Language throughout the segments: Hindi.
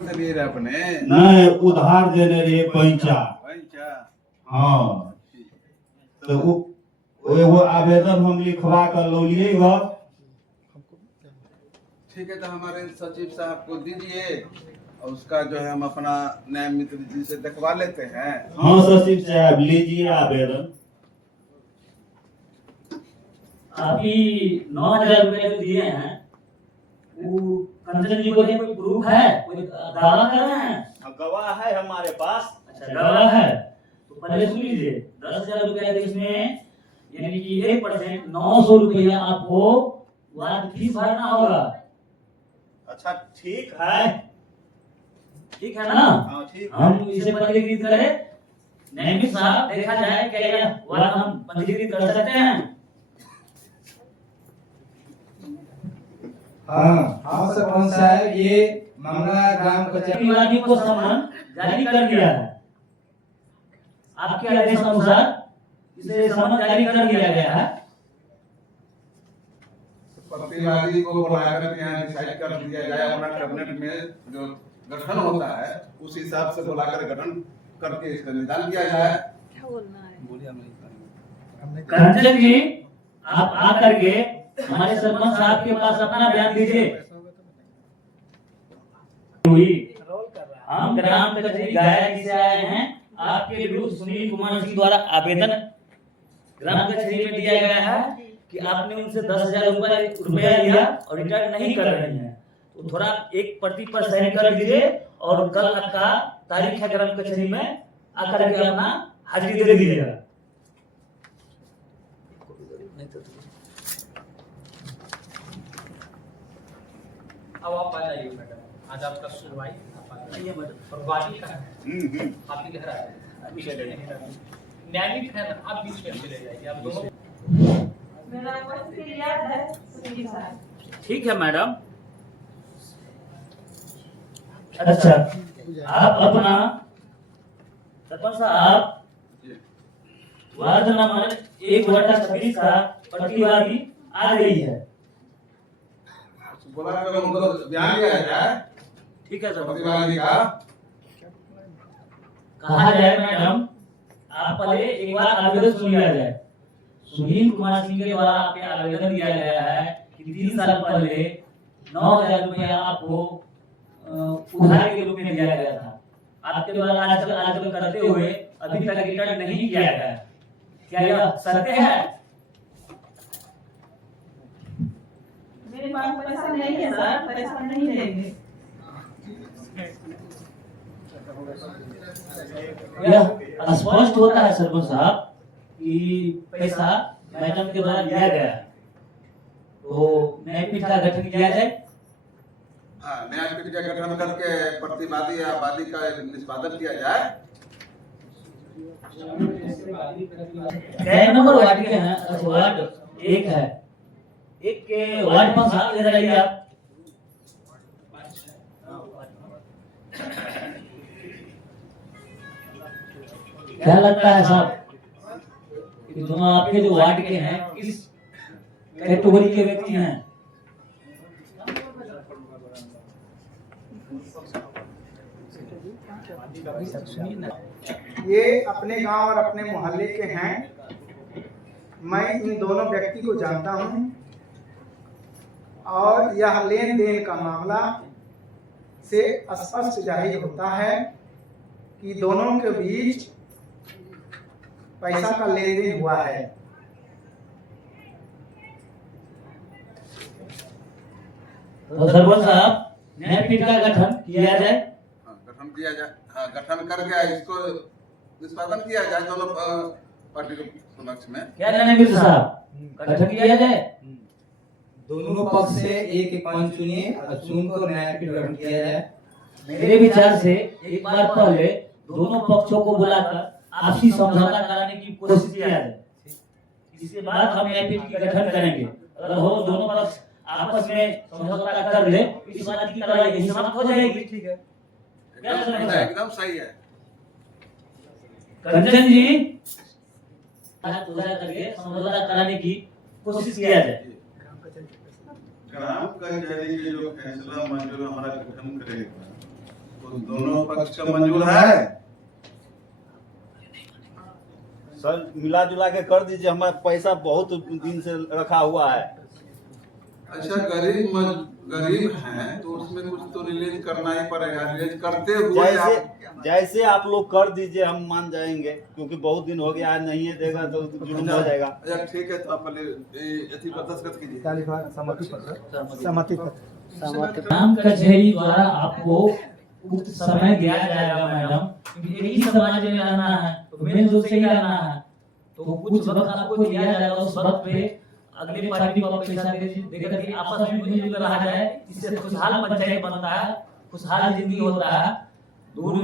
लिए रे अपने नहीं उधार देने रहे पैंचा। पैंचा हाँ तो वो आवेदन हम लिखवा कर लो लिए घर। ठीक है, तो हमारे सचिव साहब को दीजिए और उसका जो है हम अपना न्याय मित्र जी से दिखवा लेते हैं। हाँ सचिव साहब लीजिए आवेदन। अभी 9,000 रुपए जो दिए हैं वो कंचन जी को कोई प्रूफ है, कोई दावा कर रहे हैं? गवाह है हमारे पास। अच्छा गवाह है तो पहले सुन लीजिए। 10,000 रुपया इसमें यानी कि 1% 900 रुपया आपको वाद फीस भरना होगा। अच्छा ठीक है। ठीक है ना? हाँ ठीक है। हम इसे पंजीकृत करें, न्यायाधीश साहब देखा जाए क्या यह वाद हम पंजीकृत कर सकते हैं? हाँ सरपंच साहब, ये मामला ग्राम कचहरी वादी को सम्मान जारी कर दिया है। आपके आदेश अनुसार इसे सम्मान जारी कर दिया गया है। प्रतिवादी को बुलाकर यहाँ डिसाइड कर दिया जाए, अपना कैबिनेट में जो गठन होता है उस हिसाब से बुलाकर गठन करके इसका निदान किया जाए। क्या बोलना है? कंचन जी आप आकर के हमारे सरपंच साहब के पास अपना बयान दीजिए। हम ग्राम कचहरी गया से आए हैं, आपके विरुद्ध सुनील कुमार सिंह द्वारा आवेदन ग्राम कचहरी में दिया गया है कि आपने उनसे 10,000 रुपया लिया और रिटर्न नहीं कर रही हैं, तो थोड़ा एक प्रति पर साइन कर दीजिए और कल आपका तारीख है ग्राम कचहरी में, आकर के अपना हाजिरी दे दीजिएगा। अब आप आ जाइए मैडम, आज आपका सुनवाई आप आ जाइए मैडम। और वादी का है आप ही घर आए, न्यायाधीश है ना, आप बीच में चले जाइए, आप दोनों। मेरा वकील याद है सुनील साहब। ठीक है मैडम। अच्छा आप अपना सरपंच साहब वार्ड नंबर 1/26 का प्रतिवादी आ रही है। बुलाकर उनको बयान दिया जाए ठीक है सर। प्रतिवादी का कहा जाए मैडम, आप पहले एक बार आवेदन सुन लिया जाए। सुनील कुमार सिंह के द्वारा आपके आवेदन दिया गया है कि 3 साल पहले 9,000 रुपया आपको उधार के रूप में दिया गया था। आपके द्वारा आजकल करते हुए अभी तक रिटर्न नहीं किया गया है, क्या यह सत्य है? मेरे पास पैसा नहीं है सर, पैसा नहीं देंगे। यह स्पष्ट होता है सरपंच साहब कि पैसा मैडम के द्वारा लिया गया है, तो न्यायपीठ का गठन किया जाए। हाँ, न्यायपीठ का गठन करके प्रतिवादी या वादी का निष्पादन किया जाए। कै नंबर वार्ड के हैं? अच्छा वार्ड 1 है। 1 के वार्ड 5 साहब इधर आइए आप। क्या लगता है साहब कि दोनों आपके जो वार्ड के हैं किस कैटेगरी के व्यक्ति हैं? ये अपने गांव और अपने मोहल्ले के हैं। मैं इन दोनों व्यक्ति को जानता हूं और यह लेन देन का मामला से स्पष्ट जाहिर होता है कि दोनों के बीच पैसा का लेन देन हुआ है। तो सरपंच साहब न्यायपीठ का गठन किया जाए। गठन किया जाए। हाँ, गठन करके इसको निष्पादन किया जाए दोनों पार्टी के समक्ष में। क्या न्यायाधीश साहब गठन किया जाए? दोनों पक्ष से एक पंच चुनिए और चुनकर न्यायपीठ गठन किया जाए। मेरे विचार से एक बार पहले दोनों पक्षों को बुलाकर आपसी समझौता कराने की कोशिश किया जाए, इसके बाद हम न्यायपीठ की गठन करेंगे। अगर हो दोनों पक्ष आपस में समझौता कर ले, इस बात की कार्रवाई समाप्त हो जाएगी। ठीक है, एकदम सही है। कंचन जी करके समझौता कराने की कोशिश किया जाए। ग्राम कचहरी के जो फैसला मंजूर हमारा गठन करेगा तो दोनों पक्ष का मंजूर है। सर मिला जुला के कर दीजिए, हमारा पैसा बहुत दिन से रखा हुआ है। अच्छा, गरीब हैं तो उसमें कुछ तो रिलीज करना ही पड़ेगा। रिलीज करते हुए जैसे आप लोग कर दीजिए, हम मान जाएंगे, क्योंकि बहुत दिन हो गया है, नहीं है देगा तो जुर्म हो जाएगा। अच्छा ठीक है, तो आप पहले अथी पर दस्तखत कीजिए। सहमति पत्र ग्राम कचहरी द्वारा आपको उक्त समय दिया जाएगा मैडम, क्योंकि एक ही समाज में रहना है तो मेन रूप से ही रहना है, तो कुछ वक्त आपको दिया जाएगा। उस वक्त पे अगले पार्टी को आप पैसा दे करके आपस में मिलजुल कर रहा जाए, इससे खुशहाल पंचायत बनता है, खुशहाल जिंदगी होता है। दूर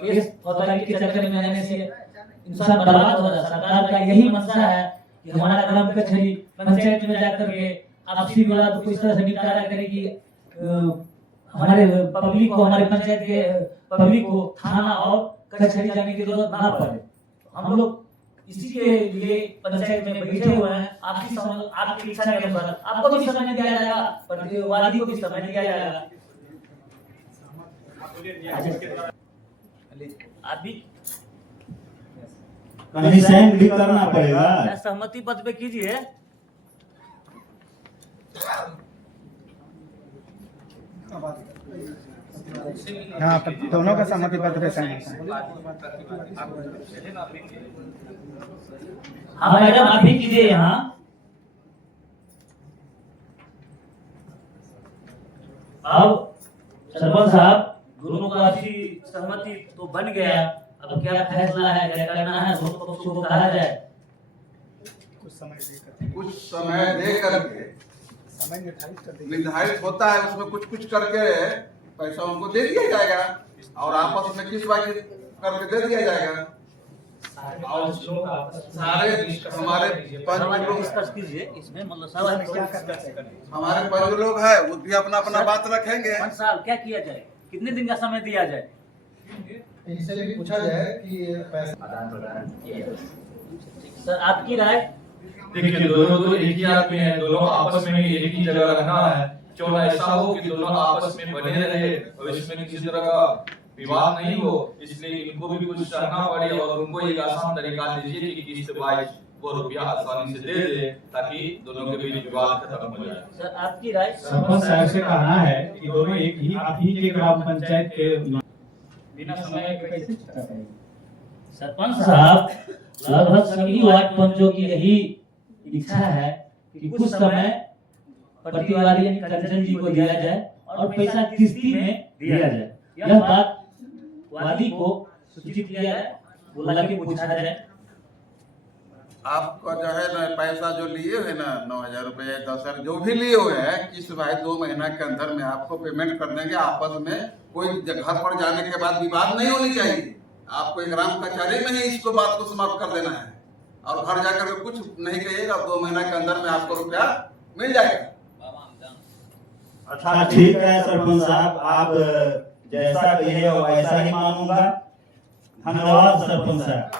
केस फौजदारी के चक्कर में रहने से इंसान बर्बाद हो जाता है। सरकार का यही मंशा है कि हमारा ग्राम कचहरी पंचायत में जाकर के आपसी विवाद को इस तरह से निपटारा करे कि हमारे पब्लिक को, हमारे पंचायत के पब्लिक को थाना और कचहरी जाने की जरूरत ना पड़े। हम लोग इसी के लिए पंचायत में बैठे हुए हैं। आपकी इच्छा के अनुसार आपको भी समय दिया जाएगा, प्रतिवादी को भी समय दिया जाएगा। अभी कहीं साइन भी करना पड़ेगा। सहमति पत्र पे कीजिए। हाँ, दोनों का सहमति पत्र पे साइन होता है। हाँ मैडम, आप भी कीजिए यहाँ। अब सरपंच साहब, दोनों का आपसी सहमति तो बन गया। अब क्या फैसला है, क्या करना है, दोनों पक्षों को कहा जाए। कुछ समय दे करके समय निर्धारित होता है, उसमें कुछ करके पैसा उनको दे दिया जाएगा और आपस में किस बात करके दे दिया जाएगा। और सारे हमारे पंच लोग डिस्कस कीजिए इसमें, मतलब हमारे पंच लोग हैं, वो भी अपना अपना बात रखेंगे। साहब क्या किया जाए, कितने दिन का समय दिया जाए? इनसे भी पूछा जाए कि पैसा सर आपकी राय? देखिए, दोनों तो एक ही आदमी है, दोनों आपस में एक ही जगह रहना है। क्यों ऐसा हो कि दोनों आपस में बने रहे और इसमें किसी तरह का विवाद नहीं हो, इसलिए इनको भी कुछ सहना पड़े और उनको एक आसान तरीका दीजिए कि किस्त वाइज वो रुपया आसानी से दे दे, ताकि दोनों के बीच विवाद खत्म हो जाए। सर आपकी राय? सरपंच साहब से कहना है कि दोनों एक ही आप ही के ग्राम पंचायत के बिना समय के कैसे चर्चा करेंगे? सरपंच साहब, लगभग सभी वार्ड पंचों की यही इच्छा है कि कुछ समय प्रतिवादी यानी कंचन जी को दिया जाए और पैसा किस्ती में दिया जाए। यह बात वादी को सूचित किया जाए, बुला के पूछा जाए। आपका जो है ना पैसा जो लिए हुए ना 9,000 रुपये 10,000 जो भी लिए हुए हैं, किस भाई 2 महीना के अंदर में आपको पेमेंट कर देंगे। आपस में कोई घर पर जाने के बाद विवाद नहीं होनी चाहिए। आपको ग्राम कचहरी में ही इसको बात को समाप्त कर देना है और घर जाकर के कुछ नहीं कहिएगा। 2 महीना के अंदर में आपको रुपया मिल जाएगा। अच्छा ठीक है सरपंच साहब, आप जैसा कहिए वैसा ही मानूंगा। धन्यवाद सरपंच साहब।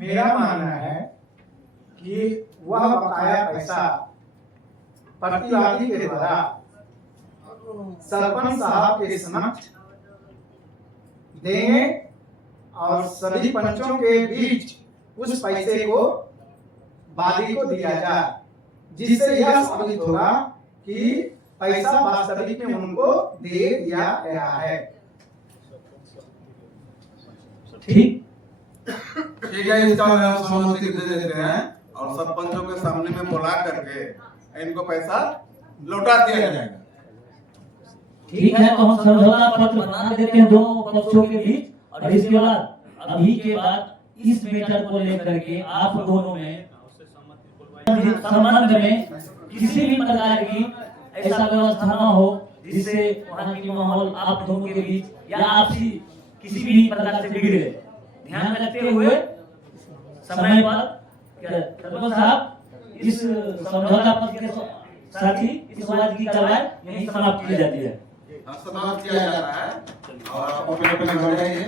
मेरा मानना है कि वह बकाया पैसा प्रतिवादी के द्वारा सरपंच साहब के समक्ष देंगे और सभी पंचों के बीच उस पैसे को वादी को दिया जाए, जिससे यह साबित होगा कि पैसा वास्तविक में उनको दे दिया गया है। ठीक है, इसका हम सहमति दे देते हैं और सब पंचों के सामने में बुला करके इनको पैसा लौटा दिया जाएगा। ठीक है, तो हम समझौता पत्र बना देते हैं दोनों पक्षों के बीच और इसके बाद अभी के बाद इस मैटर को लेकर के आप दोनों में संबंध में किसी भी प्रकार की ऐसा व्यवस्था न हो जिससे वहाँ की माहौल आप दोनों के बीच या आपसी किसी भी प्रकार से बिगड़े। ध्यान रखते हुए समय पर सरपंच साहब इस समझौता पत्र के साथ ही इस समाज की कार्रवाई यही समाप्त की जाती है। समाप्त किया जाता है और आप अपने घर जाइए।